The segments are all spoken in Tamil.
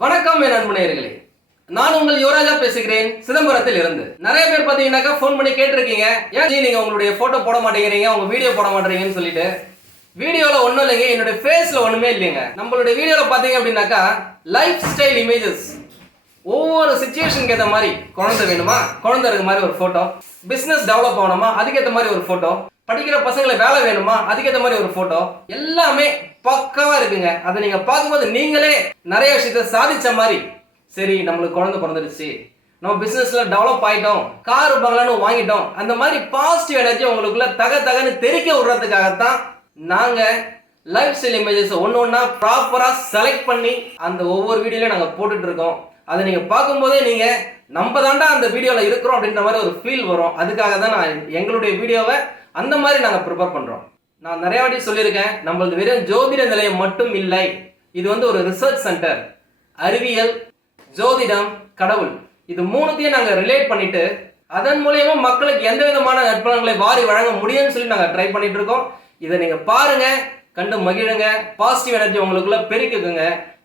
வணக்கம் என் அன்புநேயர்களே. நான் உங்கள் யுவராஜா பேசுகிறேன் சிதம்பரத்தில் இருந்து. நிறைய பேர் பார்த்தீங்கன்னாக்கா ஃபோன் பண்ணி கேட்டிருக்கீங்க. ஏன் ஜி நீங்க உங்களுடைய போட்டோ போட மாட்டேங்கிறீங்க உங்க வீடியோ போட மாட்டேங்கிறீங்கன்னு சொல்லிட்டு. வீடியோல ஒன்றும் இல்லைங்க என்னுடைய ஃபேஸ்ல ஒண்ணுமே இல்லைங்க. நம்மளுடைய வீடியோல பாத்தீங்க அப்படின்னாக்கா லைஃப் ஸ்டைல் இமேஜஸ் ஒவ்வொரு சுச்சுவேஷனுக்கு ஏற்ற மாதிரி குழந்தை வேணுமா? குழந்தை இருக்க மாதிரி ஒரு ஃபோட்டோ பிஸ்னஸ் டெவலப் ஆகணுமா? அதுக்கேற்ற மாதிரி ஒரு ஃபோட்டோ படிக்கிற பசங்களை வேலை வேணுமா? அதுக்கேற்ற மாதிரி ஒரு ஃபோட்டோ எல்லாமே பக்காவாக இருக்குங்க. அதை நீங்க பார்க்கும்போது நீங்களே நிறைய விஷயத்த சாதிச்ச மாதிரி சரி நம்மளுக்கு குழந்தை பிறந்துடுச்சு. நம்ம பிசினஸ்ல டெவலப் ஆயிட்டோம். கார் பங்களான்னு வாங்கிட்டோம். அந்த மாதிரி பாசிட்டிவ் எனர்ஜி உங்களுக்குள்ள தக தகன்னு தெரிக்க விடுறதுக்காகத்தான் நாங்க லைஃப் ஸ்டைல் இமேஜஸ் ஒன்று ஒன்றா ப்ராப்பராக செலக்ட் பண்ணி அந்த ஒவ்வொரு வீடியோலையும் நாங்கள் போட்டுட்டு இருக்கோம். அதை நீங்கள் பார்க்கும்போதே நீங்கள் நம்ம தாண்டா அந்த வீடியோவில் இருக்கிறோம் அப்படின்ற மாதிரி ஒரு ஃபீல் வரும். அதுக்காக தான் நான் எங்களுடைய வீடியோவை அந்த மாதிரி நாங்கள் ப்ரிப்பேர் பண்ணுறோம் நான் நிறைய வாட்டி சொல்லியிருக்கேன் நம்மளது வெறும் ஜோதிட நிலையம் மட்டும் இல்லை. இது வந்து ஒரு ரிசர்ச் சென்டர் அறிவியல் ஜோதிடம் கடவுள். இது மூணுத்தையும் நாங்கள் ரிலேட் பண்ணிட்டு அதன் மூலயமா மக்களுக்கு எந்த விதமான நற்பலன்களை வாரி வழங்க முடியும்னு சொல்லி நாங்கள் ட்ரை பண்ணிட்டு இருக்கோம். இதை நீங்கள் பாருங்க கண்டு மகிழுங்க பாசிட்டிவ் எனர்ஜி உங்களுக்குள்ள பெருக்குங்க.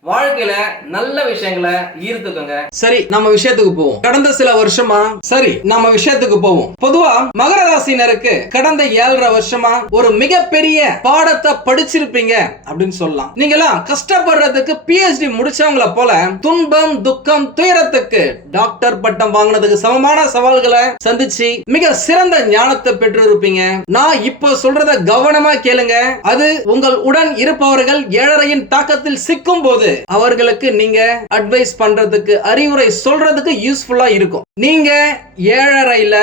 வாழ்க்கையில நல்ல விஷயங்களை ஈர்த்துக்கோங்க. சரி நம்ம விஷயத்துக்கு போவோம். கடந்த சில வருஷமா? சரி நம்ம விஷயத்துக்கு போவோம். பொதுவா மகர ராசினருக்கு கடந்த ஏழரை வருஷமா ஒரு மிகப்பெரிய பாடத்தை படிச்சிருப்பீங்க அப்படின்னு சொல்லலாம். நீங்க எல்லாம் கஷ்டப்படுறதுக்கு பிஹெச்டி முடிச்சவங்கள போல துன்பம் துக்கம் துயரத்துக்கு டாக்டர் பட்டம் வாங்கினதுக்கு சமமான சவால்களை சந்திச்சு மிக சிறந்த ஞானத்தை பெற்று இருப்பீங்க நான் இப்போ சொல்றத கவனமா கேளுங்க. அது உங்கள் உடன் இருப்பவர்கள் ஏழரையின் தாக்கத்தில் சிக்கும் போது அவர்களுக்கு நீங்க அட்வைஸ் பண்றதுக்கு அறிவுரை சொல்றதுக்கு யூஸ்ஃபுல்லா இருக்கும். நீங்க ஏழரையில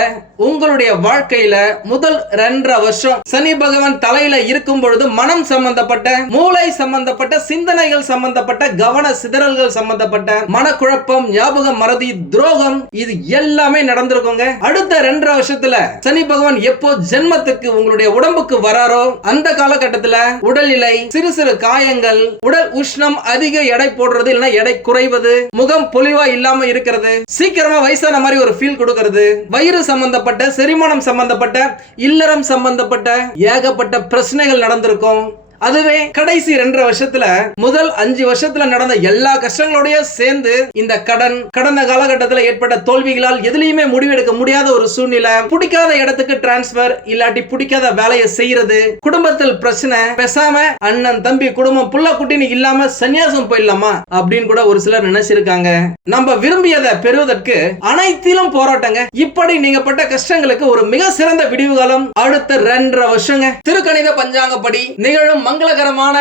உங்களுடைய வாழ்க்கையில முதல் ரெண்டரை வருஷம் சனி பகவான் தலையில இருக்கும் பொழுது மனம் சம்பந்தப்பட்ட மூளை சம்பந்தப்பட்ட சிந்தனைகள் சம்பந்தப்பட்ட கவன சிதறல்கள் சம்பந்தப்பட்ட மனக்குழப்பம் ஞாபகம் மறதி துரோகம் இது எல்லாமே நடந்திருக்குங்க. அடுத்த ரெண்டரை வருஷத்துல சனி பகவான் எப்போ ஜென்மத்துக்கு உங்களுடைய உடம்புக்கு வராரோ அந்த காலகட்டத்துல உடல்நிலை சிறு சிறு காயங்கள் உடல் உஷ்ணம் அதிக எடை போடுறது இல்லைன்னா எடை குறைவது? முகம் பொலிவா இல்லாம இருக்கிறது. சீக்கிரமா வயசான மாதிரி ஒரு ஃபீல் கொடுக்கிறது. வயிறு சம்பந்தப்பட்ட செரிமானம் சம்பந்தப்பட்ட இல்லறம் சம்பந்தப்பட்ட ஏகப்பட்ட பிரச்சனைகள் நடந்திருக்கும். அதுவே கடைசி ரெண்டரை வருஷத்துல முதல் அஞ்சு வருஷத்துல நடந்த எல்லா கஷ்டங்களோடய சேர்ந்து இந்த கடன் கடந்த காலகட்டத்தில் ஏற்பட்ட தோல்விகளால் எதுலையுமே முடிவெடுக்க முடியாத ஒரு சூழ்நிலை பிடிக்காத இடத்துக்கு டிரான்ஸ்பர் இல்லாட்டி பிடிக்காத வேலையை செய்யறது குடும்பத்தில் பிரச்சனை பேசாம அண்ணன் தம்பி குடும்பம் புள்ள குட்டின்னு இல்லாம சன்னியாசம் போயிடலாமா? அப்படின்னு கூட ஒரு சிலர் நினைச்சிருக்காங்க. நம்ம விரும்பியதை பெறுவதற்கு அனைத்திலும் போராட்டங்க. இப்படி நீங்க பட்ட கஷ்டங்களுக்கு ஒரு மிக சிறந்த விடிவு காலம் அடுத்த ரெண்டரை வருஷங்க. திருக்கணித பஞ்சாங்கப்படி நிகழும் மங்களகரமான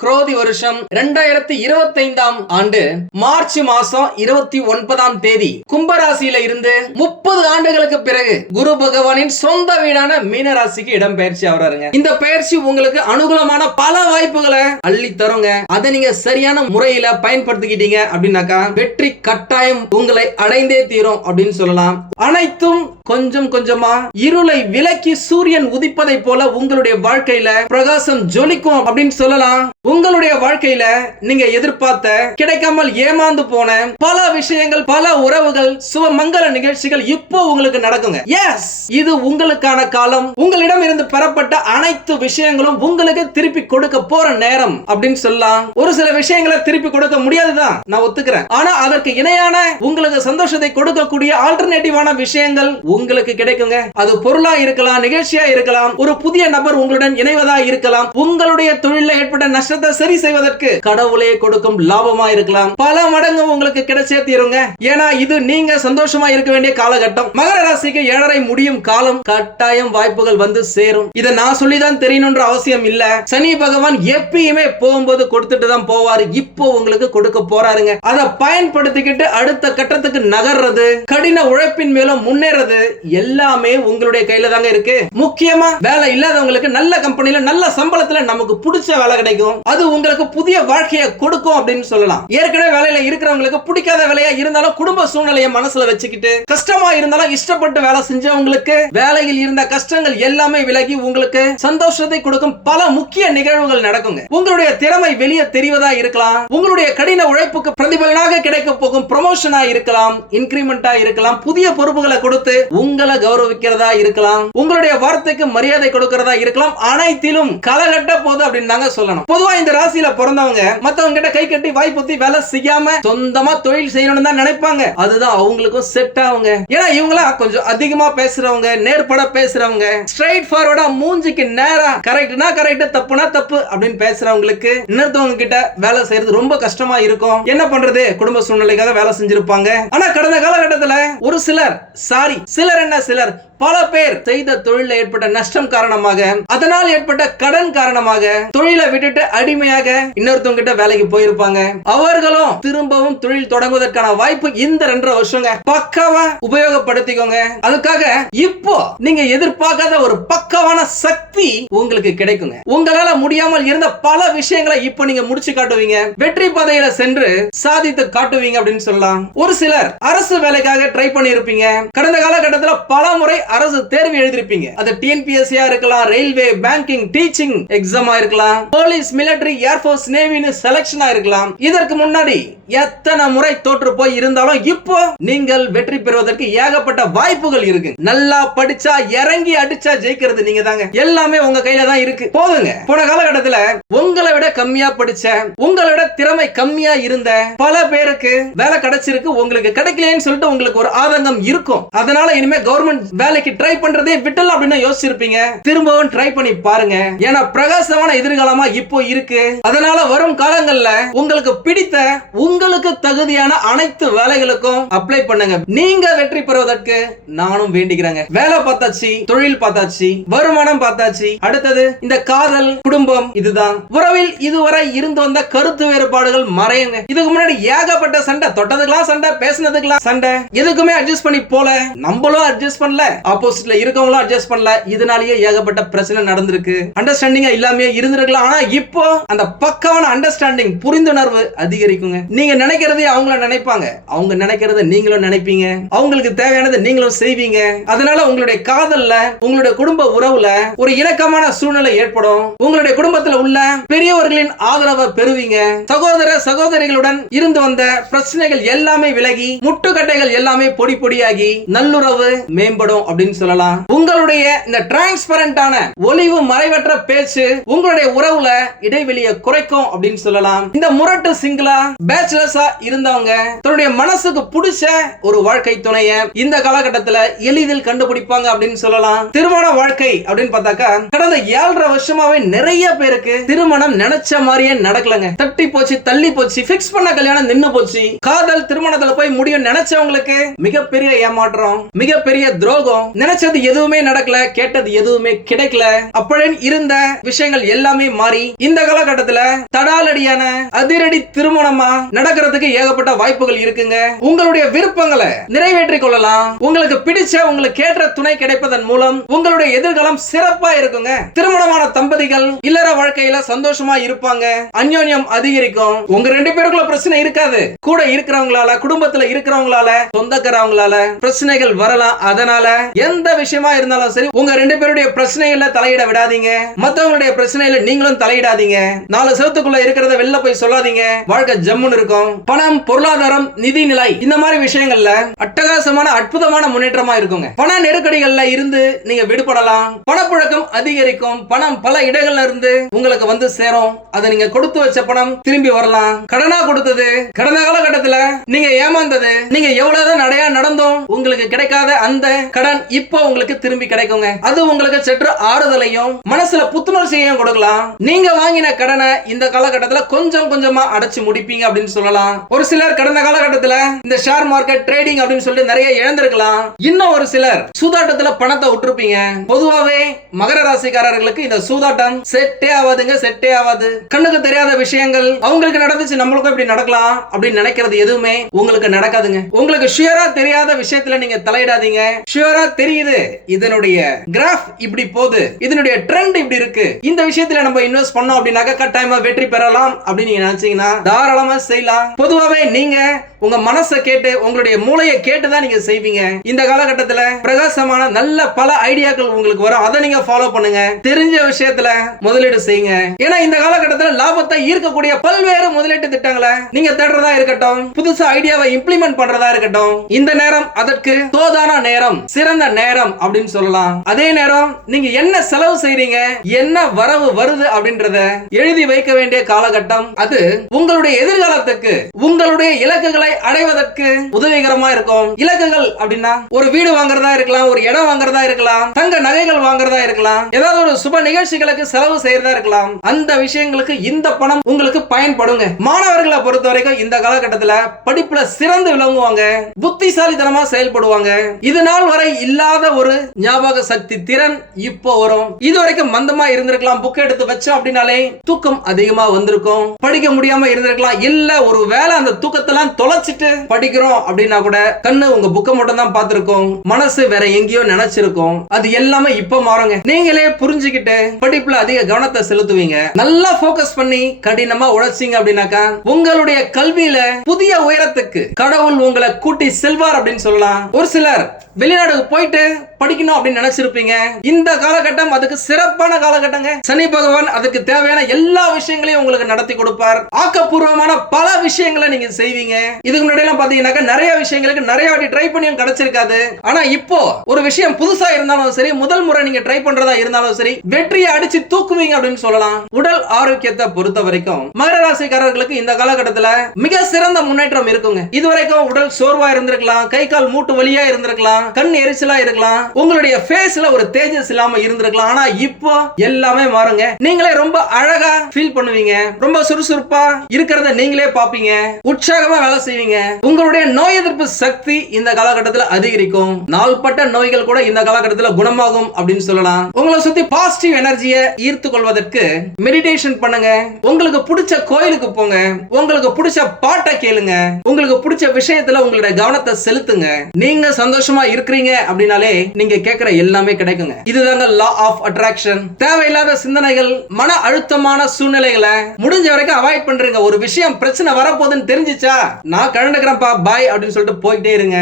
குரோதி வருஷம் ரெண்டாயிரத்தி இருபத்தைந்தாம் ஆண்டு மார்ச் மாசம் இருபத்தி ஒன்பதாம் தேதி கும்பராசியில இருந்து முப்பது ஆண்டுகளுக்கு பிறகு குரு பகவானின் சொந்த வீடான மீனராசிக்கு இடம் பயிற்சி ஆகிறாருங்க இந்த பயிற்சி உங்களுக்கு அனுகூலமான பல வாய்ப்புகளை அள்ளி தருங்க. அதை நீங்க சரியான முறையில பயன்படுத்திக்கிட்டீங்க அப்படின்னாக்கா வெற்றி கட்டாயம் உங்களை அடைந்தே தீரும் அப்படின்னு சொல்லலாம். அனைத்தும் கொஞ்சம் கொஞ்சமா இருளை விலக்கி சூரியன் உதிப்பதை போல உங்களுடைய வாழ்க்கையில பிரகாசம் ஜொலிக்கும் அப்படின்னு சொல்லலாம். உங்களுடைய வாழ்க்கையில நீங்க எதிர்பார்த்த கிடைக்காமல் ஏமாந்து போன பல விஷயங்கள் பல உறவுகள் சுபமங்கல நிகழ்ச்சிகள் இப்போ உங்களுக்கு நடக்குங்க. எஸ் இது உங்களுக்கான காலம். உங்களிடம் இருந்து பெறப்பட்ட அனைத்து விஷயங்களும் உங்களுக்கு திருப்பி கொடுக்க போற நேரம் அப்படின்னு சொல்லலாம். ஒரு சில விஷயங்களை திருப்பி கொடுக்க முடியாதுதான். நான் ஒத்துக்கிறேன். ஆனா அதற்கு இணையான உங்களுக்கு சந்தோஷத்தை கொடுக்கக்கூடிய ஆல்டர்னேட்டிவான விஷயங்கள் உங்களுக்கு கிடைக்குங்க. அது பொருளா இருக்கலாம் நிகழ்ச்சியா இருக்கலாம். ஒரு புதிய நபர் உங்களுடன் இணைவதா இருக்கலாம். உங்களுடைய தொழில ஏற்பட்ட நஷ்டத்தை சரி செய்வதற்கு கடவுளே கொடுக்கும் லாபமா இருக்கலாம் பல மடங்கு உங்களுக்கு கிடைச்சே தீருங்க. ஏன்னா இது நீங்க சந்தோஷமா இருக்க வேண்டிய காலகட்டம். மகர ராசிக்கு ஏழரை முடியும் காலம் கட்டாயம் வாய்ப்புகள் வந்து சேரும். இதை நான் சொல்லிதான் தெரியணும்ன்ற அவசியம் இல்ல. சனி பகவான் எப்பயுமே போகும்போது கொடுத்துட்டு தான் போவாரு. இப்போ உங்களுக்கு கொடுக்க போறாருங்க. அதை பயன்படுத்திக்கிட்டு அடுத்த கட்டத்துக்கு நகர்றது கடின உழைப்பின் மேலும் முன்னேறது எல்லாமே உங்களுடைய கையில தாங்க இருக்கு. முக்கியமா வேலை இல்லாதவங்களுக்கு நல்ல கம்பெனில நல்ல சம்பளத்துல நமக்கு பிடிச்ச வேலை கிடைக்கும். அது உங்களுக்கு புதிய வாழ்க்கையை கொடுக்கும் அப்படின்னு சொல்லலாம். ஏற்கனவே வேலையில இருக்கிறவங்களுக்கு பிடிக்காத வேலையா இருந்தாலும் குடும்ப சூழ்நிலையை மனசுல வச்சுக்கிட்டு கஷ்டமா இருந்தாலும் இஷ்டப்பட்டு வேலை செஞ்சவங்களுக்கு வேலையில் இருந்த கஷ்டங்கள் எல்லாமே விலகி உங்களுக்கு சந்தோஷத்தை கொடுக்கும் பல முக்கிய நிகழ்வுகள் நடக்குங்க. உங்களுடைய திறமை வெளியே தெரிவதா இருக்கலாம். உங்களுடைய கடின உழைப்புக்கு பிரதிபலனாக கிடைக்க போகும் ப்ரமோஷனா இருக்கலாம் இன்கிரிமெண்டா இருக்கலாம் புதிய பொறுப்புகளை கொடுத்து உங்களை கௌரவிக்கிறதா இருக்கலாம். உங்களுடைய வார்த்தைக்கு மரியாதை கொடுக்கிறதா இருக்கலாம். அனைத்திலும் காலகட்ட போது போகுது அப்படின்னு தாங்க சொல்லணும். பொதுவா இந்த ராசியில பிறந்தவங்க மத்தவங்க கிட்ட கை கட்டி வாய் பொத்தி வேலை செய்யாம சொந்தமா தொழில் செய்யணும்னு தான் நினைப்பாங்க. அதுதான் அவங்களுக்கும் செட் ஆகுங்க. ஏன்னா இவங்களா கொஞ்சம் அதிகமா பேசுறவங்க நேர்பட பேசுறவங்க ஸ்ட்ரைட் ஃபார்வர்டா மூஞ்சிக்கு நேரா கரெக்ட்னா கரெக்ட் தப்புனா தப்பு அப்படின்னு பேசுறவங்களுக்கு இன்னொருத்தவங்க கிட்ட வேலை செய்யறது ரொம்ப கஷ்டமா இருக்கும். என்ன பண்றது? குடும்ப சூழ்நிலைக்காக வேலை செஞ்சிருப்பாங்க. ஆனா கடந்த காலகட்டத்துல ஒரு சிலர் சாரி சிலர் என்ன சிலர்? பல பேர் செய்த தொழில ஏற்பட்ட நஷ்டம் காரணமாக அதனால் ஏற்பட்ட கடன் காரணமாக தொழிலை விட்டுட்டு அடிமையாக இன்னொருத்தவங்க கிட்ட வேலைக்கு போயிருப்பாங்க. அவர்களும் திரும்பவும் தொழில் தொடங்குவதற்கான வாய்ப்பு இந்த ரெண்டரை வருஷங்க பக்காவா உபயோகப்படுத்திக்கோங்க. அதுக்காக இப்போ நீங்க எதிர்பார்க்காத ஒரு பக்கவான சக்தி உங்களுக்கு கிடைக்குங்க. உங்களால முடியாமல் இருந்த பல விஷயங்களை இப்போ நீங்க முடிச்சு காட்டுவீங்க. வெற்றி பாதையில சென்று சாதித்து காட்டுவீங்க அப்படின்னு சொல்லலாம். ஒரு சிலர் அரசு வேலைக்காக ட்ரை பண்ணி இருப்பீங்க கடந்த காலகட்டத்தில் பல முறை அரசு தேர்வு எழுதிருப்பீங்க. அது டிஎன்பிஎஸ்சியா இருக்கலாம் ரயில்வே பேங்கிங் டீச்சிங் எக்ஸாமா இருக்கலாம் போலீஸ் மிலிட்டரி ஏர்போர்ஸ் நேவின்னு செலக்ஷனா இருக்கலாம். இதற்கு முன்னாடி எத்தனை முறை தோற்று போய் இருந்தாலும் இப்போ நீங்கள் வெற்றி பெறுவதற்கு ஏகப்பட்ட வாய்ப்புகள் இருக்கு. நல்லா படிச்சா இறங்கி அடிச்சா ஜெயிக்கிறது நீங்க தாங்க. எல்லாமே உங்க கையில தான் இருக்கு. போதுங்க. போன காலகட்டத்துல உங்களை விட கம்மியா படிச்ச உங்களை விட திறமை கம்மியா இருந்த பல பேருக்கு வேலை கிடைச்சிருக்கு. உங்களுக்கு கிடைக்கலையேன்னு சொல்லிட்டு உங்களுக்கு ஒரு ஆதங்கம் இருக்கும். அதனால இனிமே கவர்மெண்ட் வேலைக்கு ட்ரை பண்றதே விட்டலாம் அப்படின்னு யோசிச்சிருப்பீங்க. திரும்பவும் ட்ரை பண்ணி பாருங்க. ஏன்னா பிரகாசமான எதிர்காலமா இப்போ இருக்கு. அதனால வரும் காலங்கள்ல உங்களுக்கு பிடித்த உங்களுக்கு தகுதியான அனைத்து வேலைகளுக்கும் அப்ளை பண்ணுங்க. நீங்க வெற்றி பெறுவதற்கு நானும் வேண்டிக்கிறேங்க. வேலை பார்த்தாச்சு தொழில் பார்த்தாச்சு வருமானம் பார்த்தாச்சு. அடுத்தது இந்த காதல் குடும்பம் இதுதான். உறவில் இதுவரை இருந்து வந்த கருத்து வேறுபாடுகள் மறையுங்க. இதுக்கு முன்னாடி ஏகப்பட்ட சண்டை தொட்டதுக்கெல்லாம் சண்டை பேசினதுக்கெல்லாம் சண்டை. எதுக்குமே அட்ஜஸ்ட் பண்ணி போல. நம்மளும் அட்ஜஸ்ட் பண்ணல. ஆப்போசிட்ல இருக்கவங்களும் அட்ஜஸ்ட் பண்ணல. இதனாலேயே ஏகப்பட்ட பிரச்சனை நடந்திருக்கு. அண்டர்ஸ்டாண்டிங்கா இல்லாமயே இருந்திருக்கலாம். ஆனா இப்போ அந்த பக்காவான அண்டர்ஸ்டாண்டிங் புரிந்துணர்வு அதிகரிக்குங்க. நீங்க நினைக்கிறதே அவங்கள நினைப்பாங்க. அவங்க நினைக்கிறத நீங்களும் நினைப்பீங்க. அவங்களுக்கு தேவையானதை நீங்களும் செய்வீங்க. அதனால உங்களுடைய காதல்ல உங்களுடைய குடும்ப உறவுல ஒரு இணக்கமான சூழ்நிலை ஏற்படும். உங்களுடைய குடும்பத்துல உள்ள பெரியவர்களின் ஆதரவை பெறுவீங்க. சகோதர சகோதரிகளுடன் இருந்து வந்த பிரச்சனைகள் எல்லாமே விலகி முட்டுக்கட்டைகள் எல்லாமே பொடி பொடியாகி நல்லுறவு மேம்படும் அப்படின்னு சொல்லலாம். உங்களுடைய இந்த டிரான்ஸ்பரண்டான ஒளிவு மறைவற்ற பேச்சு உங்களுடைய உறவுல இடைவெளியை குறைக்கும் அப்படின்னு சொல்லலாம். இந்த முரட்டு சிங்கிளா பேச்சுலர்ஸா இருந்தவங்க தன்னுடைய மனசுக்கு பிடிச்ச ஒரு வாழ்க்கை துணைய இந்த காலகட்டத்துல எளிதில் கண்டுபிடிப்பாங்க அப்படின்னு சொல்லலாம். திருமண வாழ்க்கை அப்படின்னு பார்த்தாக்கா கடந்த ஏழரை வருஷமாவே நிறைய பேருக்கு திருமணம் நினைச்ச மாதிரியே நடக்கலங்க. தட்டி போச்சு தள்ளி போச்சு பிக்ஸ் பண்ண கல்யாணம் நின்னு போச்சு. காதல் திருமணத்துல போய் முடியும் நினைச்சவங்களுக்கு மிகப்பெரிய ஏமாற்றம் மிகப்பெரிய துரோகம் நினைச்சது எதுவுமே நடக்கல கேட்டது எதுவுமே கிடைக்கல. அப்பழன் இருந்த விஷயங்கள் எல்லாமே மாறி இந்த காலகட்டத்துல தடாலடியான அதிரடி திருமணமா நடக்கிறதுக்கு ஏகப்பட்ட வாய்ப்புகள் இருக்குங்க. உங்களுடைய விருப்பங்களை நிறைவேற்றிக் கொள்ளலாம். உங்களுக்கு பிடிச்ச உங்களுக்கு ஏற்ற துணை கிடைப்பதன் மூலம் உங்களுடைய எதிர்காலம் சிறப்பா இருக்குங்க. திருமணமான தம்பதிகள் இல்லற வாழ்க்கையில சந்தோஷமா இருப்பாங்க. அந்யோன்யம் அதிகரிக்கும். உங்க ரெண்டு பேருக்குள்ள பிரச்சனை இருக்காது. கூட இருக்கிறவங்களால குடும்பத்துல இருக்கிறவங்களால சொந்தக்காரவங்களால பிரச்சனைகள் வரலாம். அதனால எந்த விஷயமா இருந்தாலும் சரி உங்க ரெண்டு பேருடைய பிரச்சனைகள்ல தலையிட விடாதீங்க. மத்தவங்களுடைய பிரச்சனையில நீங்களும் தலையிடாதீங்க. நாலு செவத்துக்குள்ள இருக்கிறத வெளில போய் சொல்லாதீங்க. வாழ்க்கை ஜம்முன்னு இருக்கும். பணம் பொருளாதாரம் நிதி நிலை இந்த மாதிரி விஷயங்கள்ல அட்டகாசமான அற்புதமான முன்னேற்றமா இருக்குங்க. பண நெருக்கடிகள்ல இருந்து நீங்க விடுபடலாம். பணப்புழக்கம் அதிகரிக்கும். பணம் பல இடங்கள்ல இருந்து உங்களுக்கு வந்து சேரும். அதை நீங்க கொடுத்து வச்ச பணம் திரும்பி வரலாம். கடனா கொடுத்தது. கடந்த காலகட்டத்துல நீங்க ஏமாந்தது. நீங்க எவ்வளவுதான் நடையா நடந்தோம் உங்களுக்கு கிடைக்காத அந்த கடன் இப்போ உங்களுக்கு திரும்பி கிடைக்குங்க. அது உங்களுக்கு சற்று ஆறுதலையும் மனசுல புத்துணர்ச்சியையும் கொடுக்கலாம். நீங்க வாங்கின கடனை இந்த காலகட்டத்துல கொஞ்சம் கொஞ்சமா அடைச்சு முடிப்பீங்க அப்படின்னு சொல்லலாம். ஒரு சிலர் கடந்த காலகட்டத்துல இந்த ஷேர் மார்க்கெட் ட்ரேடிங் அப்படின்னு சொல்லிட்டு நிறைய இழந்திருக்கலாம். இன்னும் ஒரு சிலர் சூதாட்டத்துல பணத்தை விட்டுருப்பீங்க. பொதுவாவே மகர ராசிக்காரர்களுக்கு இந்த சூதாட்டம் செட்டே ஆகாதுங்க செட்டே ஆகாது. கண்ணுக்கு தெரியாத விஷயங்கள் அவங்களுக்கு நடந்துச்சு நம்மளுக்கும் இப்படி நடக்கலாம் அப்படின்னு நினைக்கிறது எதுவுமே உங்களுக்கு நடக்காதுங்க. உங்களுக்கு ஷியரா தெரியாத விஷயத்துல நீங்க தலையிடாதீங்க. ஷியரா தெரியுது. இதனுடைய கிராஃப் இப்படி போகுது. இதனுடைய ட்ரெண்ட் இப்படி இருக்கு. இந்த விஷயத்துல நம்ம இன்வெஸ்ட் பண்ணோம் அப்படின்னாக்க கட்டாயமா வெற்றி பெறலாம் அப்படின்னு நீங்க நினைச்சீங்கன்னா தாராளமா செய்யலாம். பொதுவாவே நீங்க உங்க மனசை கேட்டு உங்களுடைய மூளையை கேட்டு தான் நீங்க செய்வீங்க. இந்த காலகட்டத்துல பிரகாசமான நல்ல பல ஐடியாக்கள் உங்களுக்கு வரும். அதை நீங்க ஃபாலோ பண்ணுங்க. தெரிஞ்ச விஷயத்துல முதலீடு செய்யுங்க. ஏன்னா இந்த காலகட்டத்துல லாபத்தை ஈர்க்கக்கூடிய பல்வேறு முதலீட்டு திட்டங்களை நீங்க தேடுறதா இருக்கட்டும் புதுசா ஐடியாவை இம்ப்ளிமெண்ட் பண்றதா இருக்கட்டும் இந்த நேரம் அதற்கு தோதான நேரம் சிறந்த சிறந்த நேரம் அப்படின்னு சொல்லலாம். அதே நேரம் நீங்க என்ன செலவு செய்றீங்க? என்ன வரவு வருது அப்படின்றத எழுதி வைக்க வேண்டிய காலகட்டம் அது. உங்களுடைய எதிர்காலத்துக்கு உங்களுடைய இலக்குகளை அடைவதற்கு உதவிகரமா இருக்கும். இலக்குகள் அப்படின்னா ஒரு வீடு வாங்குறதா இருக்கலாம் ஒரு இடம் வாங்குறதா இருக்கலாம் தங்க நகைகள் வாங்குறதா இருக்கலாம் ஏதாவது ஒரு சுப நிகழ்ச்சிகளுக்கு செலவு செய்யறதா இருக்கலாம். அந்த விஷயங்களுக்கு இந்த பணம் உங்களுக்கு பயன்படுங்க. மாணவர்களை பொறுத்த வரைக்கும் இந்த காலகட்டத்தில் படிப்புல சிறந்து விளங்குவாங்க புத்திசாலித்தனமா செயல்படுவாங்க. இது நாள் வரை இல்லாத ஒரு ஞாபக சக்தி திறன் இப்போ வரும். இது வரைக்கும் மந்தமா இருந்திருக்கலாம். புக் எடுத்து வச்சோம் அப்படின்னாலே தூக்கம் அதிகமா வந்திருக்கும். படிக்க முடியாம இருந்திருக்கலாம். இல்ல ஒரு வேளை அந்த தூக்கத்தெல்லாம் தொலைச்சிட்டு படிக்கிறோம் அப்படின்னா கூட கண்ணு உங்க புக்கை மட்டும் தான் பார்த்திருக்கோம். மனசு வேற எங்கேயோ நினைச்சிருக்கும். அது எல்லாமே இப்ப மாறுங்க. நீங்களே புரிஞ்சுக்கிட்டு படிப்புல அதிக கவனத்தை செலுத்துவீங்க. நல்லா ஃபோக்கஸ் பண்ணி கடினமா உழைச்சிங்க அப்படின்னாக்கா உங்களுடைய கல்வியில புதிய உயரத்துக்கு கடவுள் உங்களை கூட்டி செல்வார் அப்படின்னு சொல்லலாம். ஒரு சிலர் வெளிநாடு போயிட்டு படிக்கணும் அப்படின்னு நினைச்சிருப்பீங்க. இந்த காலகட்டம் அதுக்கு சிறப்பான காலகட்டங்க. சனி பகவான் அதுக்கு தேவையான எல்லா விஷயங்களையும் உங்களுக்கு நடத்தி கொடுப்பார். ஆக்கப்பூர்வமான பல விஷயங்களை நீங்க செய்வீங்க. இதுக்கு முன்னாடி எல்லாம் பாத்தீங்கன்னாக்கா நிறைய விஷயங்களுக்கு நிறைய வாட்டி ட்ரை பண்ணியும் கிடைச்சிருக்காது. ஆனா இப்போ ஒரு விஷயம் புதுசா இருந்தாலும் சரி முதல் முறை நீங்க ட்ரை பண்றதா இருந்தாலும் சரி வெற்றியை அடிச்சு தூக்குவீங்க அப்படின்னு சொல்லலாம். உடல் ஆரோக்கியத்தை பொறுத்த வரைக்கும் மகர ராசிக்காரர்களுக்கு இந்த காலகட்டத்துல மிக சிறந்த முன்னேற்றம் இருக்குங்க. இதுவரைக்கும் உடல் சோர்வா இருந்திருக்கலாம் கை கால் மூட்டு வழியா இருந்திருக்கலாம் கண் எரிச்சலா இருக்கலாம் உங்களுடைய ஃபேஸ்ல ஒரு தேஜஸ் இல்லாம இருந்திருக்கலாம். ஆனா இப்போ எல்லாமே மாறுங்க. நீங்களே ரொம்ப அழகா ஃபீல் பண்ணுவீங்க. ரொம்ப சுறுசுறுப்பா இருக்கிறத நீங்களே பாப்பீங்க உற்சாகமா வேலை செய்வீங்க. உங்களுடைய நோய் எதிர்ப்பு சக்தி இந்த காலகட்டத்தில் அதிகரிக்கும். நாள்பட்ட நோய்கள் கூட இந்த காலகட்டத்தில் குணமாகும் அப்படின்னு சொல்லலாம். உங்களை சுத்தி பாசிட்டிவ் எனர்ஜியை ஈர்த்து கொள்வதற்கு மெடிடேஷன் பண்ணுங்க. உங்களுக்கு பிடிச்ச கோயிலுக்கு போங்க. உங்களுக்கு பிடிச்ச பாட்டை கேளுங்க. உங்களுக்கு பிடிச்ச விஷயத்துல உங்களுடைய கவனத்தை செலுத்துங்க. நீங்க சந்தோஷமா இருக்கிறீங்க அப்படின்னாலே நீங்க கேட்கிற எல்லாமே கிடைக்குங்க. இதுதாங்க லா ஆஃப் அட்ராக்ஷன் தேவையில்லாத சிந்தனைகள் மன அழுத்தமான சூழ்நிலைகளை முடிஞ்ச வரைக்கும் அவாய்ட் பண்றீங்க. ஒரு விஷயம் பிரச்சனை வரப்போகுதுன்னு தெரிஞ்சிச்சா நான் கலந்துக்கிறேன்ப்பா பாய் அப்படின்னு சொல்லிட்டு போயிட்டே இருங்க.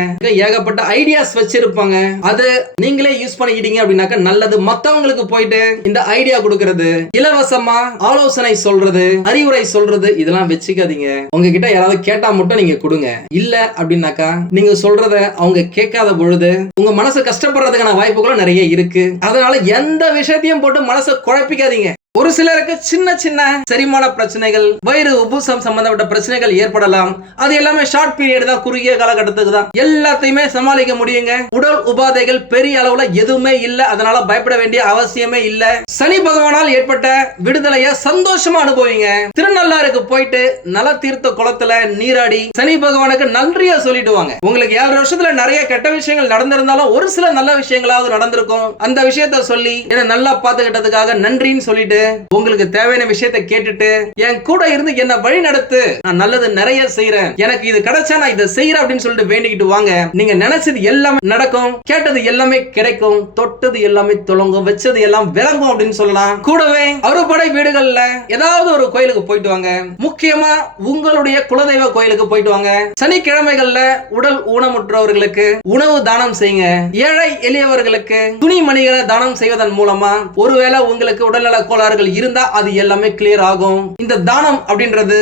ஏகப்பட்ட ஐடியாஸ் வச்சிருப்பாங்க. அது நீங்களே யூஸ் பண்ணிக்கிட்டீங்க அப்படின்னாக்க நல்லது. மத்தவங்களுக்கு போயிட்டு இந்த ஐடியா கொடுக்கறது இலவசமா ஆலோசனை சொல்றது அறிவுரை சொல்றது இதெல்லாம் வச்சுக்காதீங்க. உங்ககிட்ட யாராவது கேட்டா மட்டும் நீங்க கொடுங்க. இல்ல அப்படின்னாக்கா நீங்க சொல்றத அவங்க கேட்காத பொழுது உங்க மனசு கஷ்டப்படுறதுக்கான வாய்ப்புகளும் நிறைய இருக்கு. அதனால எந்த விஷயத்தையும் போட்டு மனசை குழப்பிக்காதீங்க. ஒரு சிலருக்கு சின்ன சின்ன செரிமான பிரச்சனைகள் வயிறு உபூசம் சம்பந்தப்பட்ட பிரச்சனைகள் ஏற்படலாம். அது எல்லாமே ஷார்ட் பீரியட் தான் குறுகிய காலகட்டத்துக்கு தான். எல்லாத்தையுமே சமாளிக்க முடியுங்க. உடல் உபாதைகள் பெரிய அளவுல எதுவுமே இல்ல. அதனால பயப்பட வேண்டிய அவசியமே இல்ல. சனி பகவானால் ஏற்பட்ட விடுதலைய சந்தோஷமா அனுபவிங்க. திருநள்ளாறுக்கு போயிட்டு நல தீர்த்த குளத்துல நீராடி சனி பகவானுக்கு நன்றியா சொல்லிட்டு வாங்க உங்களுக்கு ஏழு வருஷத்துல நிறைய கெட்ட விஷயங்கள் நடந்திருந்தாலும் ஒரு சில நல்ல விஷயங்களாவது நடந்திருக்கும். அந்த விஷயத்த சொல்லி என்ன நல்லா பாத்துக்கிட்டதுக்காக நன்றின்னு சொல்லிட்டு உங்களுக்கு தேவையான விஷயத்தை கேட்டுட்டு என் கூட இருந்து என்ன வழி நடத்து. நான் நல்லது நிறைய செய்யறேன் எனக்கு இது கிடைச்சா நான் இதை செய்யறேன் அப்படின்னு சொல்லிட்டு வேண்டிக்கிட்டு வாங்க. நீங்க நினைச்சது எல்லாமே நடக்கும். கேட்டது எல்லாமே கிடைக்கும். தொட்டது எல்லாமே தொடங்கும் வச்சது எல்லாம் விளங்கும் அப்படின்னு சொல்லலாம். கூடவே அறுபடை வீடுகள்ல ஏதாவது ஒரு கோயிலுக்கு போயிட்டு வாங்க. முக்கியமா உங்களுடைய குலதெய்வ கோயிலுக்கு போயிட்டு வாங்க. சனிக்கிழமைகள்ல உடல் ஊனமுற்றவர்களுக்கு உணவு தானம் செய்யுங்க. ஏழை எளியவர்களுக்கு துணி மணிகளை தானம் செய்வதன் மூலமா ஒருவேளை உங்களுக்கு உடல்நல கோளாறுகள் இருந்தா அது எல்லாமே கிளியர் ஆகும். இந்த தானம் அப்படின்றது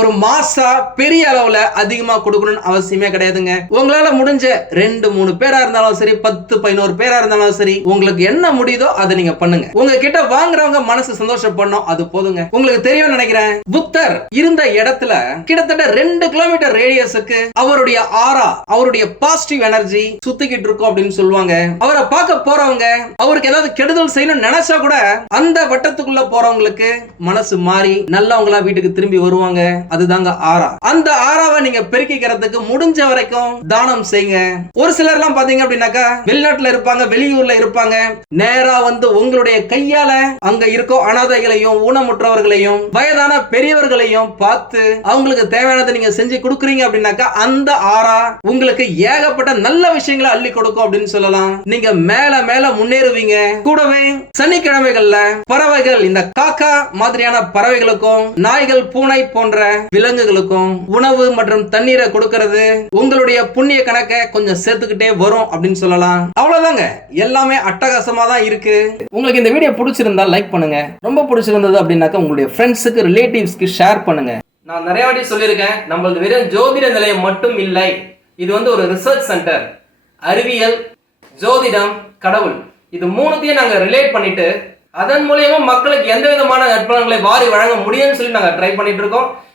ஒரு மாசா பெரிய அளவுல அதிகமா கொடுக்கணும்னு அவசியமே கிடையாதுங்க. உங்களால முடிஞ்ச ரெண்டு மூணு பேரா இருந்தாலும் சரி பத்து பதினோரு பேரா இருந்தாலும் சரி உங்களுக்கு என்ன முடியுதோ அதை நீங்க பண்ணுங்க. உங்ககிட்ட வாங்குறவங்க மனசு சந்தோஷப்படணும் அது போதுங்க. உங்களுக்கு தெரியும் நினைக்கிறேன் புத்தர் இருந்த இடத்துல கிட்டத்தட்ட ரெண்டு கிலோமீட்டர் ரேடியஸுக்கு அவருடைய ஆரா அவருடைய பாசிட்டிவ் எனர்ஜி சுத்திக்கிட்டு இருக்கும் அப்படின்னு சொல்லுவாங்க. அவரை பார்க்க போறவங்க அவருக்கு ஏதாவது கெடுதல் செய்யணும்னு நினைச்சா கூட அந்த வட்டத்துக்குள்ள போறவங்களுக்கு மனசு மாறி நல்லவங்களா வீட்டுக்கு திரும்பி வருவாங்க. அதுதாங்க ஆறா. அந்த ஆறாவை நீங்க பெருக்கிக்கிறதுக்கு முடிஞ்ச வரைக்கும் தானம் செய்யுங்க. ஒரு சிலர் எல்லாம் பாத்தீங்க அப்படின்னாக்கா வெளிநாட்டுல இருப்பாங்க வெளியூர்ல இருப்பாங்க. நேரா வந்து உங்களுடைய கையால அங்க இருக்கும் அனாதைகளையும் ஊனமுற்றவர்களையும் வயதான பெரியவர்களையும் பார்த்து அவங்களுக்கு தேவையானதை நீங்க செஞ்சு கொடுக்குறீங்க அப்படின்னாக்கா அந்த ஆறா உங்களுக்கு ஏகப்பட்ட நல்ல விஷயங்களை அள்ளி கொடுக்கும் அப்படின்னு சொல்லலாம். நீங்க மேல மேல முன்னேறுவீங்க. கூடவே சனிக்கிழமைகள்ல பறவைகள் இந்த காக்கா மாதிரியான பறவைகளுக்கும் நாய்கள் பூனை போன்ற விலங்குகளுக்கும் உணவு மற்றும் தண்ணீரை கொடுக்கறது உங்களுடைய புண்ணிய கணக்கை கொஞ்சம் சேர்த்துக்கிட்டே வரும் அப்படின்னு சொல்லலாம். அவ்வளவுதாங்க. எல்லாமே அட்டகாசமா தான் இருக்கு. உங்களுக்கு இந்த வீடியோ பிடிச்சிருந்தா லைக் பண்ணுங்க. ரொம்ப பிடிச்சிருந்தது அப்படின்னாக்கா உங்களுடைய ஃப்ரெண்ட்ஸுக்கு ரிலேட்டிவ்ஸ்க்கு ஷேர் பண்ணுங்க. நான் நிறைய வாட்டி சொல்லியிருக்கேன் நம்மளது வெறும் ஜோதிட நிலையம் மட்டும் இல்லை. இது வந்து ஒரு ரிசர்ச் சென்டர் அறிவியல் ஜோதிடம் கடவுள். இது மூணுத்தையும் நாங்கள் ரிலேட் பண்ணிட்டு அதன் மூலயமா மக்களுக்கு எந்த விதமான நற்பலன்களை வாரி வழங்க முடியும்னு சொல்லி நாங்கள் ட்ரை பண்ணிட்டு இருக்கோம்.